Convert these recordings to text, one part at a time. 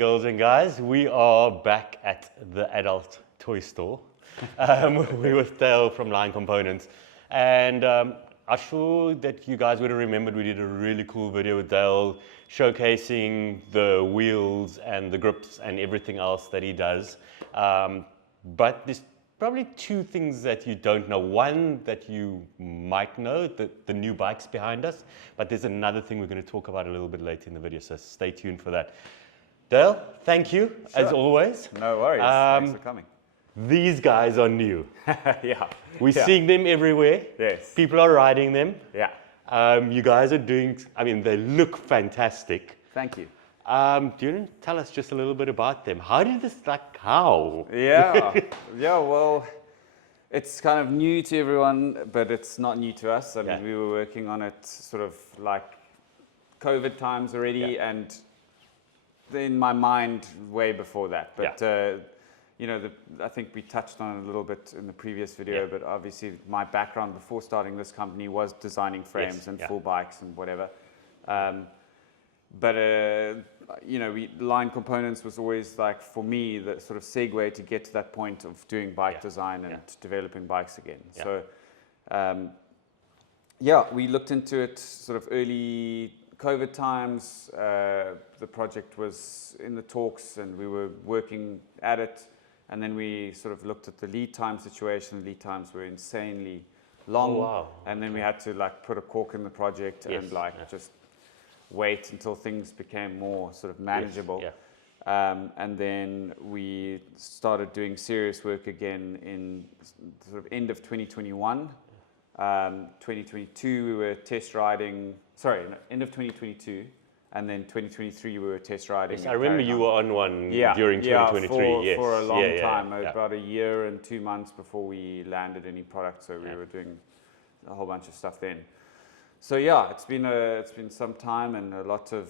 girls and guys, we are back at the adult toy store. We're with Dayle from Lyne Components, and I'm sure that you guys would have remembered we did a really cool video with Dayle showcasing the wheels and the grips and everything else that he does. But there's probably two things that you don't know. One that you might know, the new bikes behind us, but there's another thing we're going to talk about a little bit later in the video, so stay tuned for that. Dayle, thank you, as always. No worries, thanks for coming. These guys are new. Yeah. We're seeing them everywhere. Yes. People are riding them. Yeah. You guys are doing, I mean, they look fantastic. Thank you. Do you want to tell us just a little bit about them? How did this, how? Yeah. Yeah, well, it's kind of new to everyone, but it's not new to us. I mean, we were working on it sort of like COVID times already, and in my mind way before that. But, you know, I think we touched on it a little bit in the previous video, but obviously my background before starting this company was designing frames and full bikes and whatever. But, you know, Lyne Components was always like, for me, the sort of segue to get to that point of doing bike design and developing bikes again. So, we looked into it sort of early COVID times. The project was in the talks and we were working at it. And then we sort of looked at the lead time situation. Lead times were insanely long. Oh, wow. And then we had to like put a cork in the project and like just wait until things became more sort of manageable. And then we started doing serious work again in sort of end of 2021. 2022 we were test riding, end of 2022. And then 2023 we were test riding. Yes, I remember you were on one during 2023. For a long time, about a year and 2 months before we landed any product. So we were doing a whole bunch of stuff then. So yeah, it's been some time and a lot of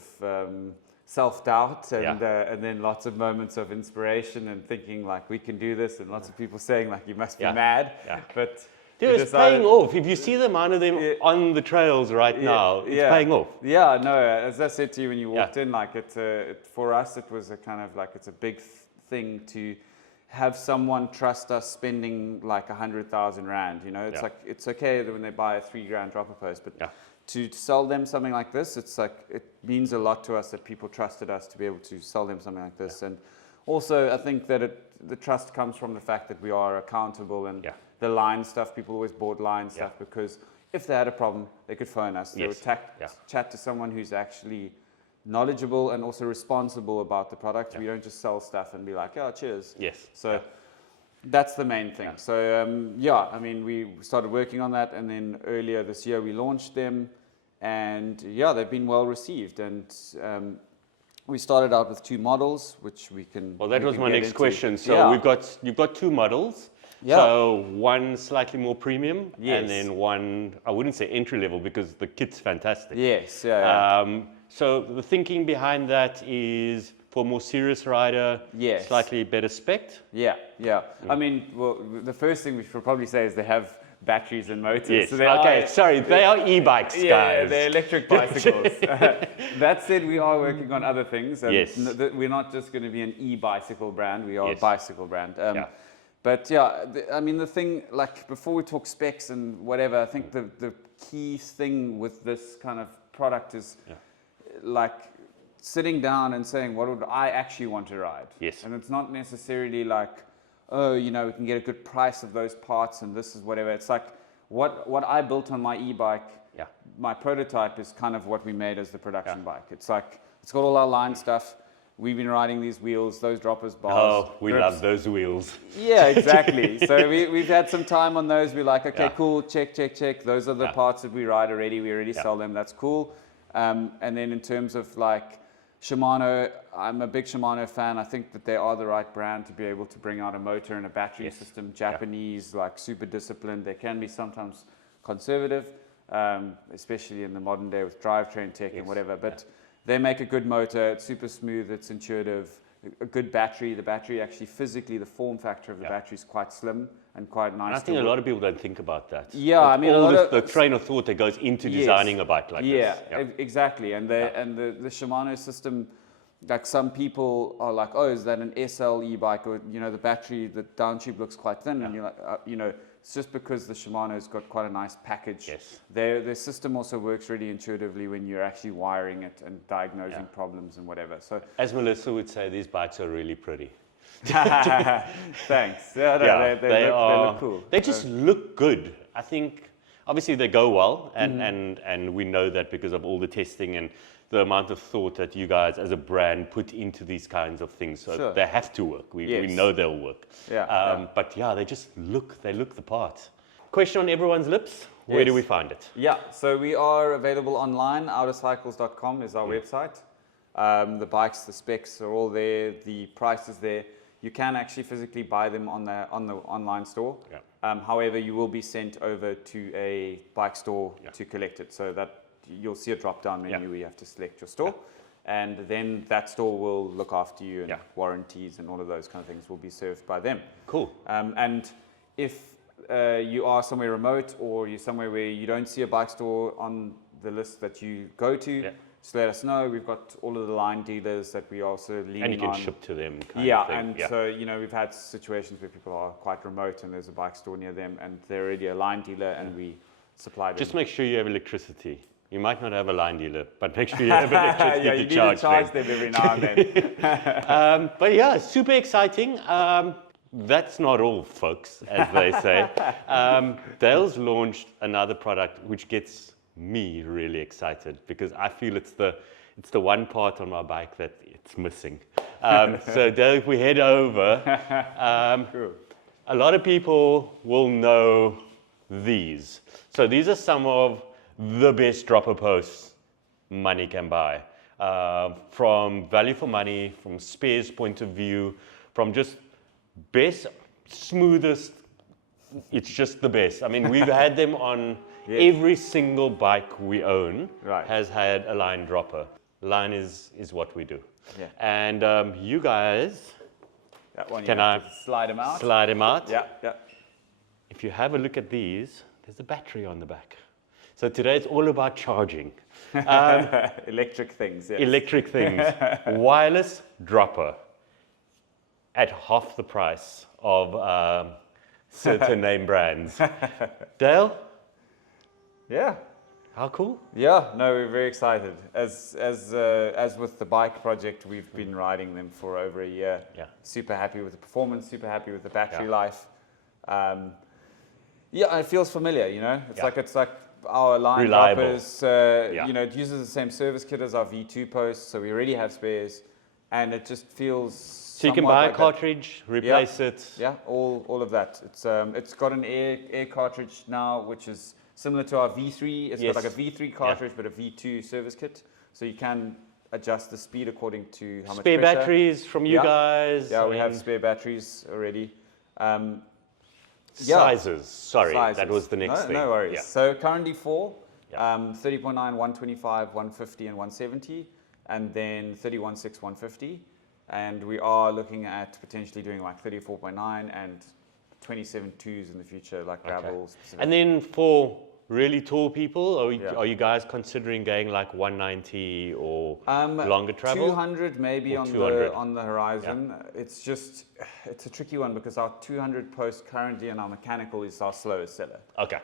self-doubt and then lots of moments of inspiration and thinking like we can do this, and lots of people saying like you must be mad. But dude, it's paying off. If you see the amount of them on the trails right now, it's paying off. Yeah, no, as I said to you when you walked in, like for us, it was a kind of like, it's a big thing to have someone trust us spending like 100,000 Rand, you know, it's like, it's okay that when they buy a $3,000 dropper post, but to sell them something like this, it's like, it means a lot to us that people trusted us to be able to sell them something like this. And also I think that the trust comes from the fact that we are accountable, and the Lyne stuff, people always bought Lyne stuff because if they had a problem, they could phone us. They would chat to someone who's actually knowledgeable and also responsible about the product. We don't just sell stuff and be like, oh, cheers. So that's the main thing. So I mean, we started working on that, and then earlier this year we launched them, and they've been well received. And we started out with 2 models, which we can. Well, that was my next question. So you've got 2 models. So one slightly more premium, and then one, I wouldn't say entry level because the kit's fantastic. So the thinking behind that is for a more serious rider, slightly better spec. I mean, well, the first thing we should probably say is they have batteries and motors. So they are e-bikes, guys. Yeah, they're electric bicycles. That said, we are working on other things. And we're not just going to be an e-bicycle brand, we are a bicycle brand. But I mean, the thing, like, before we talk specs and whatever, I think the key thing with this kind of product is like sitting down and saying, what would I actually want to ride? And it's not necessarily like, oh, you know, we can get a good price of those parts and this is whatever. It's like what I built on my e-bike, my prototype is kind of what we made as the production bike. It's like, it's got all our Lyne stuff. We've been riding these wheels, those droppers, bars. Oh, we love those wheels. Yeah, exactly. So we've had some time on those. We're like, okay, cool, check. Those are the parts that we ride already. We already sell them. That's cool. And then in terms of like Shimano, I'm a big Shimano fan. I think that they are the right brand to be able to bring out a motor and a battery system. Japanese, like super disciplined. They can be sometimes conservative, especially in the modern day with drivetrain tech and whatever. But they make a good motor. It's super smooth. It's intuitive. A good battery. The battery actually physically, the form factor of the battery is quite slim and quite nice. And I think a lot of people don't think about that. Yeah, I mean, all the train of thought that goes into designing a bike like this. Yeah, exactly. And the Shimano system, like some people are like, oh, is that an SL e-bike? Or, you know, the battery, the down tube looks quite thin. And you're like, you know, it's just because the Shimano's got quite a nice package. Yes. Their system also works really intuitively when you're actually wiring it and diagnosing problems and whatever. So, as Melissa would say, these bikes are really pretty. thanks. Yeah, no, they look cool. They just look good. I think, obviously, they go well, and we know that because of all the testing and the amount of thought that you guys as a brand put into these kinds of things. So they have to work. We know they'll work. But yeah, they look the part. Question on everyone's lips, where do we find it? Yeah, so we are available online. outercycles.com is our website. The bikes, the specs are all there. The price is there. You can actually physically buy them on the online store. However, you will be sent over to a bike store to collect it. So that you'll see a drop-down menu where you have to select your store. And then that store will look after you, and warranties and all of those kind of things will be served by them. Cool. And if you are somewhere remote or you're somewhere where you don't see a bike store on the list that you go to, just let us know. We've got all of the Lyne dealers that we also leaning on. And you can ship to them. So, you know, we've had situations where people are quite remote and there's a bike store near them and they're already a Lyne dealer and we supply them. Just make sure you have electricity. You might not have a Lyne dealer, but make sure you have electricity you to need charge to charge them every now and then. But yeah, super exciting. That's not all, folks, as they say. Dale's launched another product which gets me really excited because I feel it's the one part on my bike that it's missing. So Dale, if we head over, a lot of people will know these. So these are some of the best dropper posts money can buy. From value for money, from spares point of view, from just best, smoothest, it's just the best. I mean, we've had them on every single bike we own has had a Lyne dropper. Lyne is what we do. And you guys, that one, can I slide them out? Slide them out. Yeah. If you have a look at these, there's a battery on the back. So today it's all about charging. Electric things, yes. Electric things. Wireless dropper at half the price of certain name brands. Dale? Yeah. How cool? Yeah, no, we're very excited. As with the bike project, we've been riding them for over a year. Super happy with the performance, super happy with the battery life. It feels familiar, you know? It's like our Lyne droppers, you know, it uses the same service kit as our V2 post, so we already have spares, and it just feels. So you can buy a cartridge, replace it. Yeah, all of that. It's got an air cartridge now, which is similar to our V3. It's got like a V3 cartridge, but a V2 service kit, so you can adjust the speed according to how much pressure. Spare batteries from you guys. Yeah, we have spare batteries already. Sizes. Sorry, that was the next thing. No worries. So currently 4, 30.9, 125, 150, and 170, and then 31.6, 150. And we are looking at potentially doing like 34.9 and 27.2s in the future, like gravel specific. And then for really tall people, are you guys considering going like 190 or longer travel? 200 maybe on the horizon. It's a tricky one because our 200 post currently in our mechanical is our slowest seller.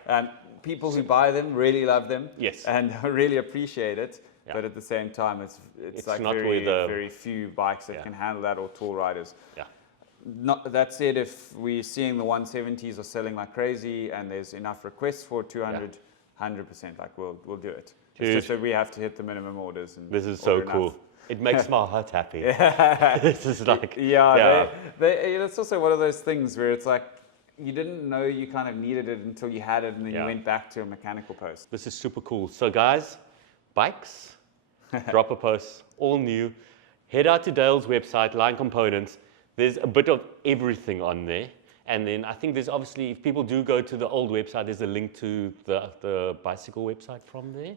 And people who buy them really love them and really appreciate it. But at the same time, it's like not very few bikes that can handle that, or tall riders. That said, if we're seeing the 170s are selling like crazy and there's enough requests for 200, 100%, like we'll do it. It's just that we have to hit the minimum orders. And this is so cool. It makes my heart happy. This is like it's also one of those things where it's like you didn't know you kind of needed it until you had it, and then you went back to a mechanical post. This is super cool. So guys, bikes, dropper posts, all new. Head out to Dale's website, Lyne Components. There's a bit of everything on there. And then I think there's obviously, if people do go to the old website, there's a link to the bicycle website from there?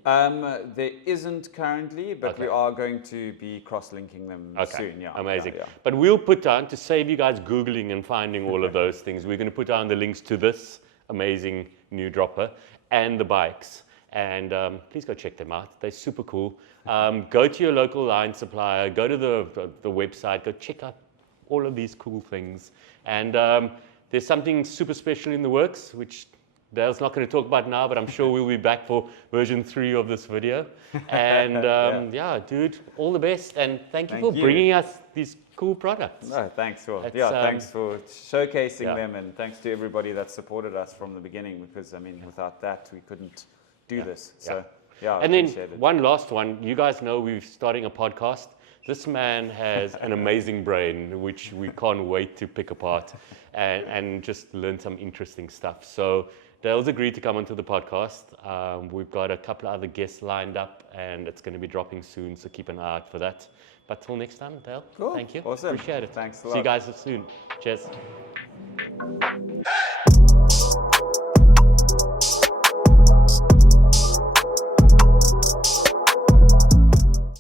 There isn't currently, but we are going to be cross-linking them soon. Amazing. But we'll put down, to save you guys Googling and finding all of those things, we're going to put down the links to this amazing new dropper and the bikes. And please go check them out. They're super cool. Go to your local Lyne supplier, go to the website, go check out all of these cool things. And there's something super special in the works, which Dale's not going to talk about now, but I'm sure we'll be back for version 3 of this video. And yeah, dude, all the best. And thank you for bringing us these cool products. No, thanks for thanks for showcasing them, and thanks to everybody that supported us from the beginning, because I mean, without that we couldn't do this. So I and then appreciate it. one last one. You guys know we're starting a podcast. This man has an amazing brain, which we can't wait to pick apart and just learn some interesting stuff. So Dale's agreed to come onto the podcast. We've got a couple of other guests lined up, and it's going to be dropping soon, so keep an eye out for that. But till next time, Dale, cool. Thank you. Awesome. Appreciate it. Thanks a lot. See you guys soon. Cheers.